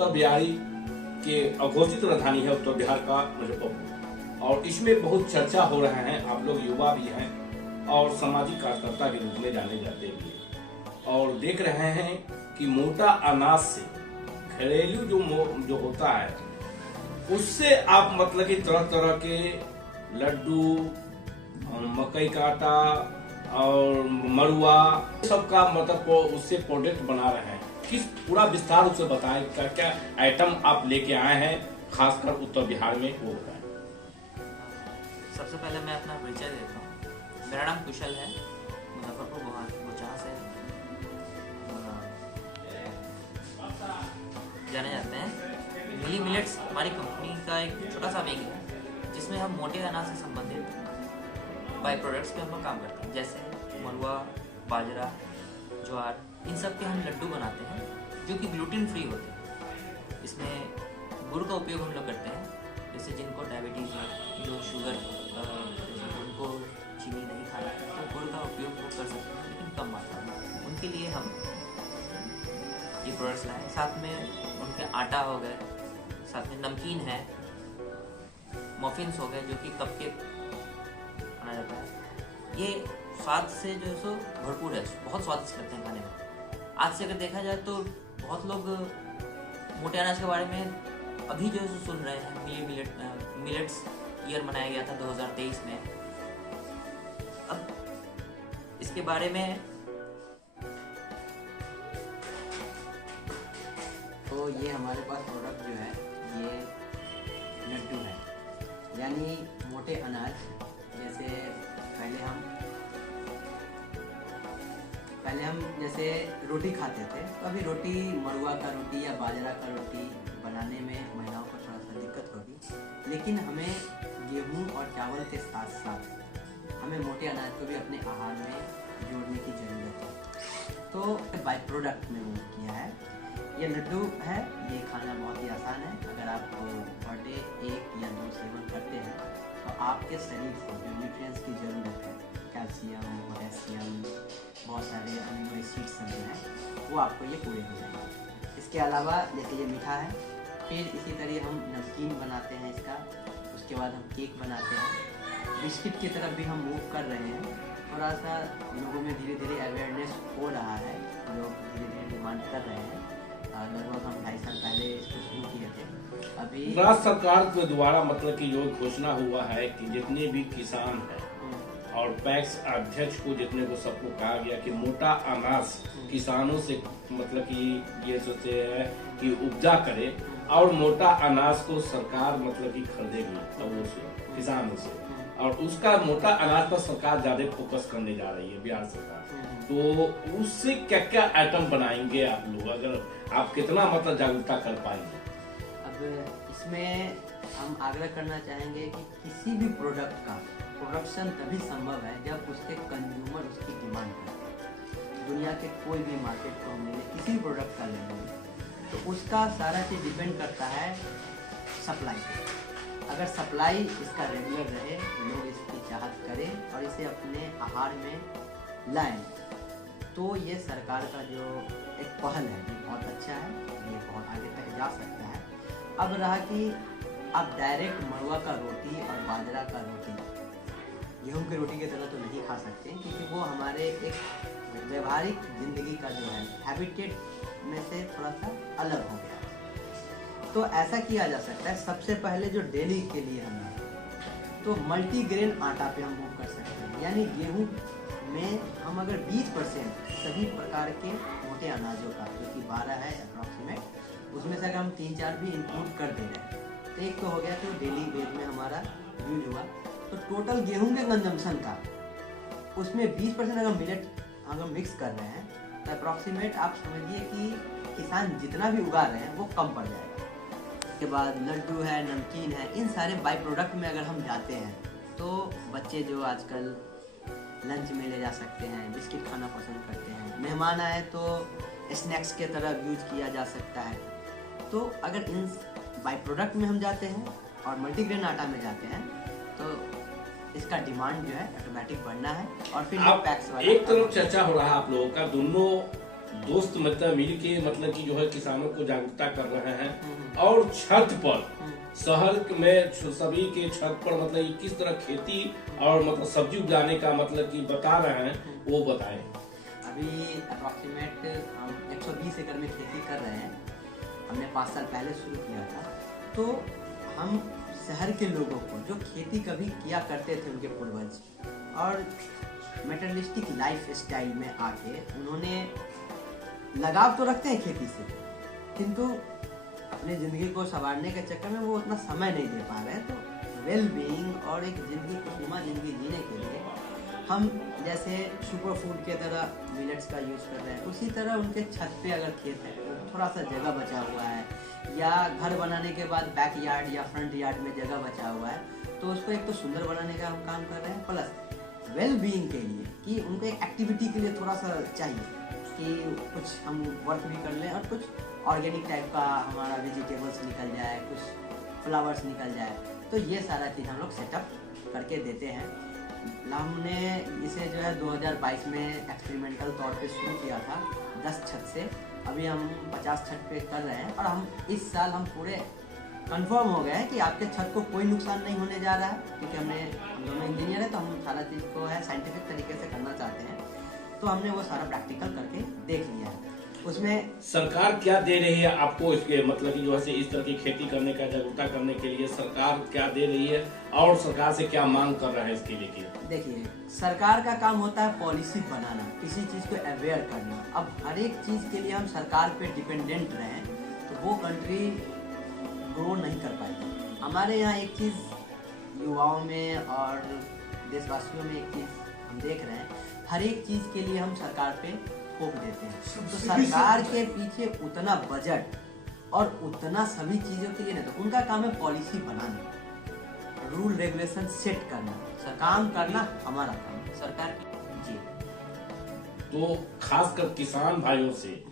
उत्तर बिहारी के अघोषित राजधानी है उत्तर बिहार का मुजफ्फरपुर, और इसमें बहुत चर्चा हो रहा है। आप लोग युवा भी हैं और सामाजिक कार्यकर्ता के रूप में जाने जाते भी हैं, और देख रहे हैं कि मोटा अनाज से घरेलू जो होता है उससे आप मतलब कि तरह तरह के लड्डू, मकई का आटा और मरुआ सबका मतलब उससे प्रोडक्ट बना रहे हैं। किस पूरा विस्तार उससे बताएं, क्या क्या आइटम आप लेके आए हैं खासकर उत्तर बिहार में, वो बताएं। सबसे पहले मैं अपना परिचय देता हूँ। मेरा नाम कुशल है, मुजफ्फरपुर बुचाहा से जाने जाते हैं। मिली मिलेट्स हमारी कंपनी का एक छोटा सा विंग है जिसमें हम मोटे अनाज से संबंधित बाई प्रोडक्ट्स पे हम काम करते हैं, जैसे मलुआ, बाजरा, ज्वार, इन सब के हम लड्डू बनाते हैं जो कि ग्लूटेन फ्री होते हैं। इसमें गुड़ का उपयोग हम लोग करते हैं, जैसे जिनको डायबिटीज़ है, जो शुगर उनको चीनी नहीं खाना है तो गुड़ का उपयोग वो कर सकते हैं, लेकिन कम मात्रा में। उनके लिए हम ये प्रोडक्ट्स लाए। साथ में उनके आटा हो गए, साथ में नमकीन है, मफिन्स हो गए जो कि कप के खाना जाता है। ये स्वाद से जो है सो भरपूर है, बहुत स्वादिष्ट लगते हैं खाने में। आज से अगर देखा जाए तो बहुत लोग मोटे अनाज के बारे में अभी जो है सो सुन रहे हैं। मिलेट्स ईयर मनाया गया था 2023 में। अब इसके बारे में तो ये हमारे पास प्रोडक्ट जो है ये लड्डू है, यानी मोटे अनाज। जैसे पहले हम जैसे रोटी खाते थे, तो अभी रोटी मरुआ का रोटी या बाजरा का रोटी बनाने में महिलाओं को थोड़ा सा दिक्कत होगी, लेकिन हमें गेहूं और चावल के साथ साथ हमें मोटे अनाज को भी अपने आहार में जोड़ने की ज़रूरत है। तो बाई प्रोडक्ट में वो किया है। ये लड्डू है, ये खाना बहुत ही आसान है। अगर आप पर डे 1 या 2 सेवन करते हैं तो आपके शरीर को जो न्यूट्रिएंट्स की ज़रूरत है, कैल्शियम, पोटेशियम, बहुत सारे अमीनो एसिड्स सब जो हैं वो आपको ये पूरे हो जाएंगे। इसके अलावा जैसे ये मीठा है, फिर इसी तरह हम नमकीन बनाते हैं इसका, उसके बाद हम केक बनाते हैं। बिस्किट की तरफ भी हम मूव कर रहे हैं। थोड़ा सा लोगों में धीरे धीरे अवेयरनेस हो रहा है, लोग धीरे धीरे डिमांड कर रहे हैं। लगभग हम 2.5 साल पहले इसको शुरू किए थे। अभी राज्य सरकार के द्वारा मतलब कि जो घोषणा हुआ है कि जितने भी किसान हैं और पैक्स अध्यक्ष को जितने को सबको कहा गया कि मोटा अनाज किसानों से मतलब कि ये सोचे है कि उपजा करे, और मोटा अनाज को सरकार मतलब कि खरीदेगी लोगों से, किसानों से, और उसका मोटा अनाज पर सरकार ज्यादा फोकस करने जा रही है बिहार सरकार। तो उससे क्या क्या आइटम बनाएंगे आप लोग, अगर आप कितना मतलब जागरूकता कर पाएंगे? अब इसमें हम आग्रह करना चाहेंगे कि किसी भी प्रोडक्ट का प्रोडक्शन तभी संभव है जब उसके कंज्यूमर उसकी डिमांड करते हैं। दुनिया के कोई भी मार्केट को हम ले, किसी भी प्रोडक्ट का ले लें, तो उसका सारा चीज़ डिपेंड करता है सप्लाई पे। अगर सप्लाई इसका रेगुलर रहे, लोग इसकी चाहत करें और इसे अपने आहार में लाएं, तो ये सरकार का जो एक पहल है ये बहुत अच्छा है, ये बहुत आगे तक जा सकता है। अब रहा कि आप डायरेक्ट मरुआ का रोटी और बाजरा का रोटी गेहूं की रोटी की तरह तो नहीं खा सकते, क्योंकि वो हमारे एक व्यवहारिक जिंदगी का जो है हैबिटेट में से थोड़ा सा अलग हो गया है। तो ऐसा किया जा सकता है, सबसे पहले जो डेली के लिए हम तो मल्टीग्रेन आटा पे हम मूव कर सकते हैं। यानी गेहूं में हम अगर 20% सभी प्रकार के मोटे अनाजों का, जो कि 12 है अप्रॉक्सीमेट, उसमें से अगर हम 3-4 भी इंक्लूड कर दे रहे हैं, तो एक तो हो गया तो डेली वेज में हमारा यूज हुआ। तो टोटल गेहूं के कंजम्पशन का उसमें 20% अगर मिलेट अगर मिक्स कर रहे हैं, तो अप्रॉक्सीमेट आप समझिए कि किसान जितना भी उगा रहे हैं वो कम पड़ जाएगा। उसके बाद लड्डू है, नमकीन है, इन सारे बाई प्रोडक्ट में अगर हम जाते हैं तो बच्चे जो आजकल लंच में ले जा सकते हैं, बिस्किट खाना पसंद करते हैं, मेहमान आए तो स्नैक्स के तरह यूज किया जा सकता है। तो अगर इन बाई प्रोडक्ट में हम जाते हैं और मल्टीग्रेन आटा में जाते हैं तो इसका डिमांड जो है ऑटोमेटिक बढ़ना है। और फिर आप पैक्स वाला एक तरफ चर्चा हो रहा है आप लोगों का, दोनों दोस्त मतलब मिल के मतलब कि जो है किसानों को जागरूकता कर रहे हैं और छत पर शहर में सभी के छत पर मतलब कि किस तरह खेती और मतलब सब्जी उगाने का मतलब कि बता रहे हैं वो बताएं। अभी अप्रॉक्सीमेट हम 120 एकड़ में खेती कर रहे हैं। हमने 5 साल पहले शुरू किया था। तो हम शहर के लोगों को जो खेती कभी किया करते थे उनके पूर्वज और मेटरलिस्टिक लाइफ स्टाइल में आके उन्होंने लगाव तो रखते हैं खेती से, किंतु अपनी ज़िंदगी को संवारने के चक्कर में वो उतना समय नहीं दे पा रहे हैं। तो वेल बीइंग और एक ज़िंदगी खुशनुमा ज़िंदगी जीने के लिए हम जैसे सुपर फूड के तरह मिलेट्स का यूज़ कर रहे हैं, उसी तरह उनके छत पे अगर खेत है तो थोड़ा सा जगह बचा हुआ है या घर बनाने के बाद बैक यार्ड या फ्रंट यार्ड में जगह बचा हुआ है तो उसको एक तो सुंदर बनाने का हम काम कर रहे हैं, प्लस वेल बीइंग के लिए कि उनको एक एक्टिविटी के लिए थोड़ा सा चाहिए कि कुछ हम वर्क भी कर लें और कुछ ऑर्गेनिक टाइप का हमारा वेजिटेबल्स निकल जाए, कुछ फ्लावर्स निकल जाए। तो ये सारा चीज़ हम लोग सेटअप करके देते हैं। हमने इसे जो है 2022 में एक्सपेरिमेंटल तौर पे शुरू किया था 10 छत से। अभी हम 50 छत पे कर रहे हैं और हम इस साल हम पूरे कंफर्म हो गए हैं कि आपके छत को कोई नुकसान नहीं होने जा रहा है, क्योंकि हम दोनों इंजीनियर हैं तो हम सारा चीज़ को है साइंटिफिक तरीके से करना चाहते हैं। तो हमने वो सारा प्रैक्टिकल करके देख लिया है। उसमें सरकार क्या दे रही है आपको इसके मतलब कि जो है इस तरह की खेती करने का जागरूकता करने के लिए सरकार क्या दे रही है और सरकार से क्या मांग कर रहा है इसके लिए? देखिए, सरकार का काम होता है पॉलिसी बनाना, किसी चीज़ को अवेयर करना। अब हर एक चीज़ के लिए हम सरकार पे डिपेंडेंट रहें तो वो कंट्री ग्रो नहीं कर पाएगी। हमारे यहाँ एक चीज़ युवाओं में और देशवासियों में एक चीज़ हम देख रहे हैं, हर एक चीज़ के लिए हम सरकार पे थोप देते हैं। तो सरकार के पीछे उतना बजट और उतना सभी चीज़ों के लिए नहीं, तो उनका काम है पॉलिसी बनाना, रूल रेगुलेशन सेट करना, काम करना हमारा काम है सरकार की। जी, तो खासकर किसान भाइयों से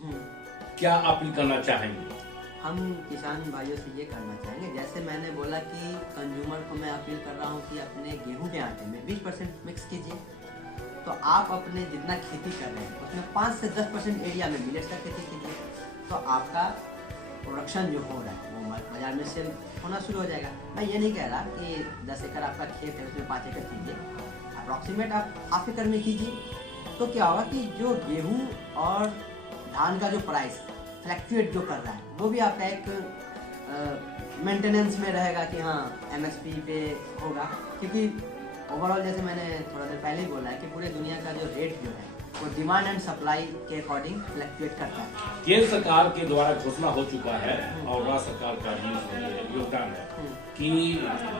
क्या अपील करना चाहेंगे? हम किसान भाइयों से ये करना चाहेंगे, जैसे मैंने बोला कि कंज्यूमर को मैं अपील कर रहा हूँ कि अपने गेहूं के आटे में 20% मिक्स कीजिए। तो आप अपने जितना खेती कर रहे हैं उसमें 5 से 10% एरिया में मिलेट्स का खेती कीजिए, तो आपका प्रोडक्शन जो हो रहा है वो बाजार में सेल होना शुरू हो जाएगा। मैं ये नहीं कह रहा कि 10 एकड़ आपका खेत है उसमें 5 एकड़ कीजिए, अप्रॉक्सीमेट आप हाफ एकड़ में कीजिए। तो क्या होगा कि जो गेहूँ और धान का जो प्राइस फ्लैक्चुएट जो कर रहा है वो भी आपका एक मेंटेनेंस में रहेगा कि हाँ MSP पे होगा, क्योंकि ओवरऑल जैसे मैंने थोड़ा देर पहले ही बोला है कि पूरे दुनिया का जो रेट जो है वो डिमांड एंड सप्लाई के अकॉर्डिंग फ्लक्चुएट करता है। केंद्र सरकार के द्वारा घोषणा हो चुका है और राज्य सरकार का भी इसमें योगदान है कि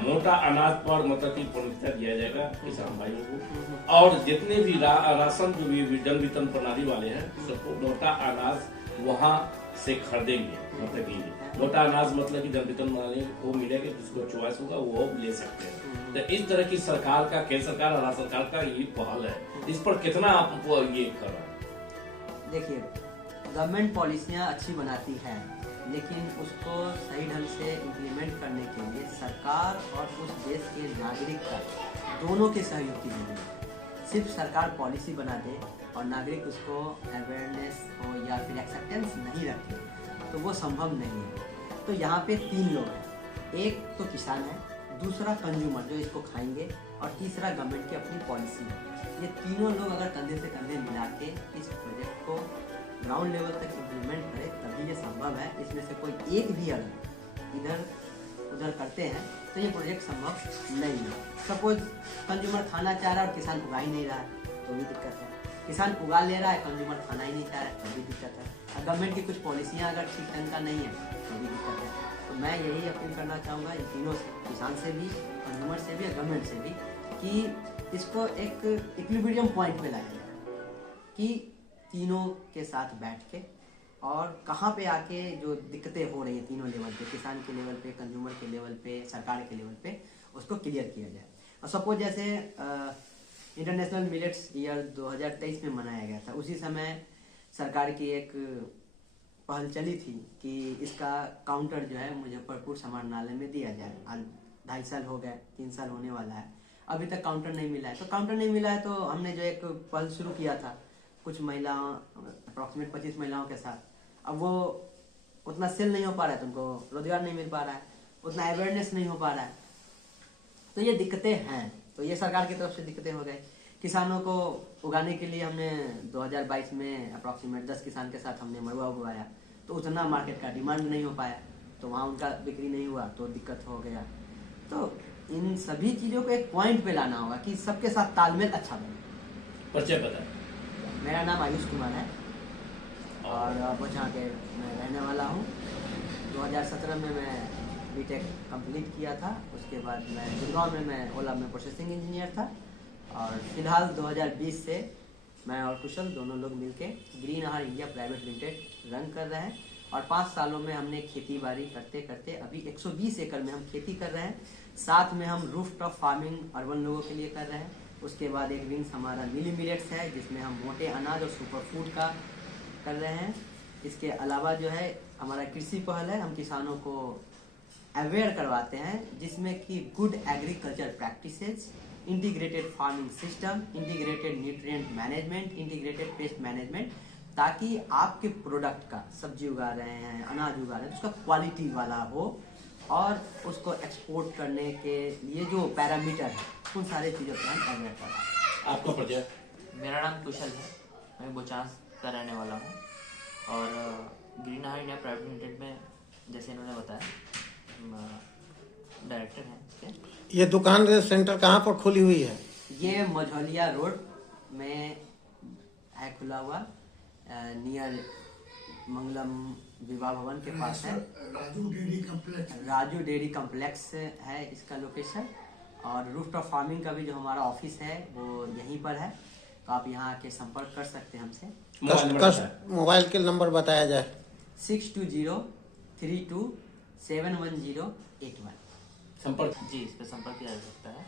मोटा अनाज पर मतलब की प्राथमिकता दिया जाएगा किसान भाइयों को, और जितने भी राशन जो भी जन वितरण प्रणाली वाले हैं सबको मोटा अनाज वहाँ से खरीदेंगे। मतलब कि मोटा अनाज मतलब कि जन वितरण प्रणाली को मिलेगा, जिसको चॉइस होगा वो ले सकते हैं। तो इस तरह की सरकार का, केंद्र सरकार और राज्य सरकार का ये पहल है, इस पर कितना आप ये कर रहे हैं? देखिए, गवर्नमेंट पॉलिसियाँ अच्छी बनाती है, लेकिन उसको सही ढंग से इम्प्लीमेंट करने के लिए सरकार और उस देश के नागरिक का दोनों के सहयोग की जरूरत है। सिर्फ सरकार पॉलिसी बना दे और नागरिक उसको अवेयरनेस हो या फिर एक्सेप्टेंस नहीं रखे तो वो संभव नहीं है। तो यहाँ पे 3 लोग हैं, एक तो किसान है, दूसरा कंज्यूमर जो इसको खाएंगे, और तीसरा गवर्नमेंट की अपनी पॉलिसी है। ये तीनों लोग अगर कंधे से कंधे मिला के इस प्रोजेक्ट को ग्राउंड लेवल तक इम्प्लीमेंट करें तभी ये संभव है। इसमें से कोई एक भी अगर इधर उधर करते हैं तो ये प्रोजेक्ट संभव नहीं है। सपोज कंज्यूमर खाना चाह रहा है और किसान उगा ही नहीं रहा है तो भी दिक्कत है, किसान उगा ले रहा है कंज्यूमर खाना ही नहीं चाह रहा है तो भी दिक्कत है, और गवर्नमेंट की कुछ पॉलिसियाँ अगर ठीक ढंग का नहीं है तो भी दिक्कत है। तो मैं यही अपील करना चाहूँगा इन तीनों से, किसान से भी, कंज्यूमर से भी और गवर्नमेंट से भी, कि इसको एक इक्विलिब्रियम पॉइंट पे लाया जाए कि तीनों के साथ बैठ के और कहाँ पे आके जो दिक्कतें हो रही हैं तीनों लेवल पे, किसान के लेवल पे, कंज्यूमर के लेवल पे, सरकार के लेवल पे, उसको क्लियर किया जाए। और सपोज जैसे इंटरनेशनल मिलेट्स ईयर 2023 में मनाया गया था, उसी समय सरकार की एक पहल चली थी कि इसका काउंटर जो है मुजफ्फरपुर समाहरणालय में दिया जाए। आज 2.5 साल हो गए, 3 साल होने वाला है, अभी तक काउंटर नहीं मिला है। तो काउंटर नहीं मिला है तो हमने जो एक पहल शुरू किया था कुछ महिलाओं, अप्रॉक्सीमेट 25 महिलाओं के साथ, अब वो उतना सेल नहीं हो पा रहा है, तो उनको रोजगार नहीं मिल पा रहा है, उतना अवेयरनेस नहीं हो पा रहा है। तो ये दिक्कतें हैं, तो ये सरकार की तरफ से दिक्कतें हो गई। किसानों को उगाने के लिए हमने 2022 में अप्रॉक्सीमेट 10 किसान के साथ हमने मड़ुआ उगाया, तो उतना मार्केट का डिमांड नहीं हो पाया, तो वहाँ उनका बिक्री नहीं हुआ, तो दिक्कत हो गया। तो इन सभी चीज़ों को एक पॉइंट पे लाना होगा कि सबके साथ तालमेल अच्छा बने। परिचय बताएं। मेरा नाम आयुष कुमार है और बचा के मैं रहने वाला हूँ। 2017 में मैं बीटेक कंप्लीट किया था, उसके बाद मैं गुड़गांव में मैं ओला में प्रोसेसिंग इंजीनियर था, और फिलहाल 2020 से मैं और कुशल दोनों लोग मिलके ग्रीन आहार इंडिया प्राइवेट लिमिटेड रन कर रहे हैं। और 5 सालों में हमने खेती बाड़ी करते करते अभी 120 एकड़ में हम खेती कर रहे हैं। साथ में हम रूफटॉप फार्मिंग अर्बन लोगों के लिए कर रहे हैं। उसके बाद एक विंग्स हमारा मिली मिलेट्स है, जिसमें हम मोटे अनाज और सुपर फूड का कर रहे हैं। इसके अलावा जो है हमारा कृषि पहल है, हम किसानों को अवेयर करवाते हैं, जिसमें कि good agriculture practices, integrated farming system, integrated nutrient management, integrated pest management, ताकि आपके प्रोडक्ट का, सब्जी उगा रहे हैं, अनाज उगा रहे हैं, तो उसका क्वालिटी वाला हो और उसको एक्सपोर्ट करने के लिए जो पैरामीटर है उन सारे चीज़ों पर हम अवेयर कर रहे हैं। आपका परिचय। मेरा नाम कुशल है, मैं बोचांस का रहने वाला हूँ और ग्रीन आहार इंडिया प्राइवेट लिमिटेड में, जैसे इन्होंने बताया, डायरेक्टर हैं इसके। ये दुकान सेंटर कहाँ पर खुली हुई है? ये मझौलिया रोड में है खुला हुआ, नियर मंगलम विवाह भवन के पास है। राजू डेयरी कम्प्लेक्स है इसका लोकेशन। और रूफटॉप फार्मिंग का भी जो हमारा ऑफिस है वो यहीं पर है, तो आप यहाँ आके संपर्क कर सकते हैं हमसे। मोबाइल के नंबर बताया जाए। 6203271081। संपर्क। जी, इस पर संपर्क किया जा सकता है।